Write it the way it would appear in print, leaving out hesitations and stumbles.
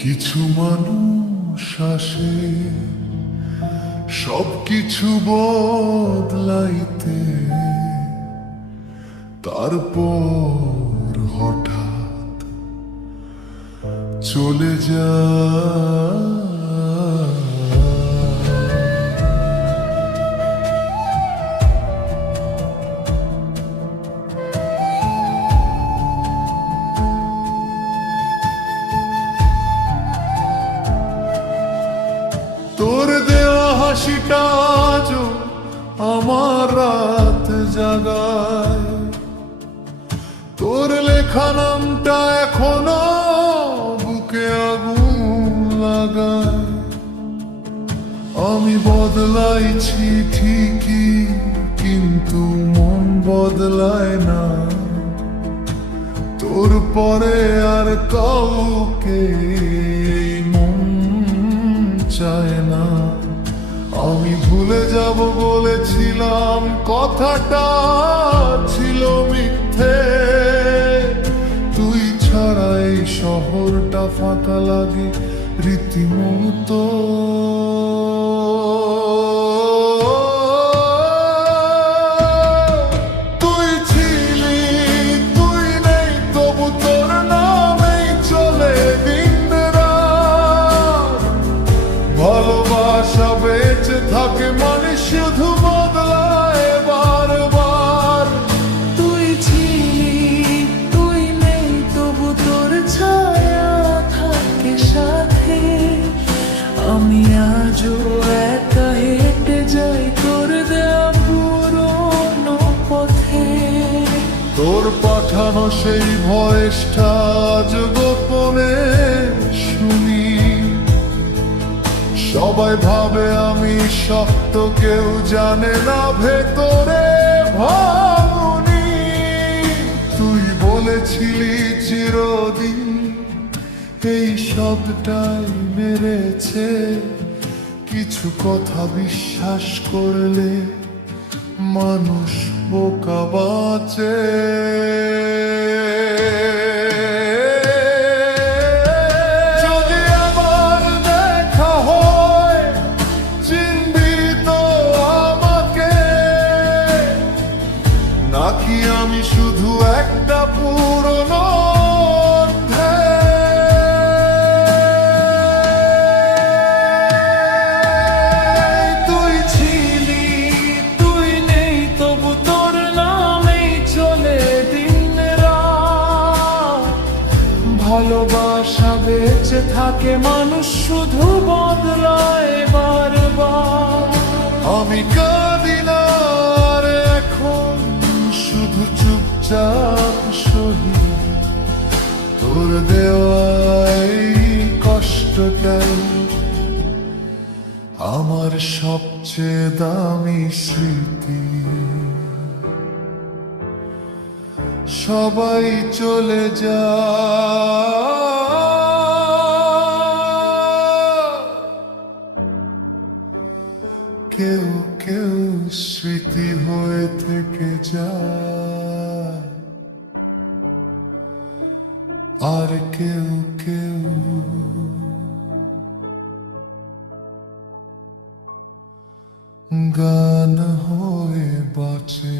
কিছু মানুষ আসে সবকিছু বদলাইতে, তারপর হঠাৎ চলে যায়। তোর দেওয়া হাসিটা আজও আমার রাত জাগায়, তোর লেখা নামটা এখনো বুকে আগুন লাগায়। আমি বদলাইছি ঠিকই, কিন্তু মন বদলায় না। তোর পরে আর কাউকে চায় না। আমি ভুলে যাব বলেছিলাম, কথাটা ছিল মিথ্যে। তুই ছাড়া এই শহরটা ফাঁকা লাগে রীতিমতো। তুই ছিলি, তুই নেই, তবু তোর নামেই চলে দিন রাত। ভালোবাসা বেঁচে থাকে মানে শুধু বদলায় বারবার। তুই ছিলি, তুই নেই, তবু তোর ছায়া থাকে সাথে। আমি আজও একা হেঁটে যাই তোর দেয়া পুরনো পথে। তোর পাঠানো সেই ভয়েসটা আজ গোপনে শুনি। সবাই ভাবে আমি শক্ত, কেউ জানে না ভেতরে ভাবনি। তুই বলেছিলি চিরদিন, এই শব্দটাই মেরেছে। কিছু কথা বিশ্বাস করলে মানুষ বোকা বাঁচে। যদি আবার দেখা হয়, চিনবি তো আমাকে, নাকি আমি শুধু একটা পুরনো তুই ছিলি, তুই নেই, তবু তোর নামেই চলে দিন রাত। ভালোবাসা বেঁচে থাকে, মানুষ শুধু বদলায় বারবার। আমি কাঁদি না আর এখন, শুধু চুপচাপ সহি। তোর দেওয়া এই কষ্টটাই আমার সবচেয়ে দামি স্মৃতি। সবাই চলে যায়, কেউ কেউ স্মৃতি হয়ে থেকে যায়, আর কেউ কেউ গান হয়ে বাঁচে।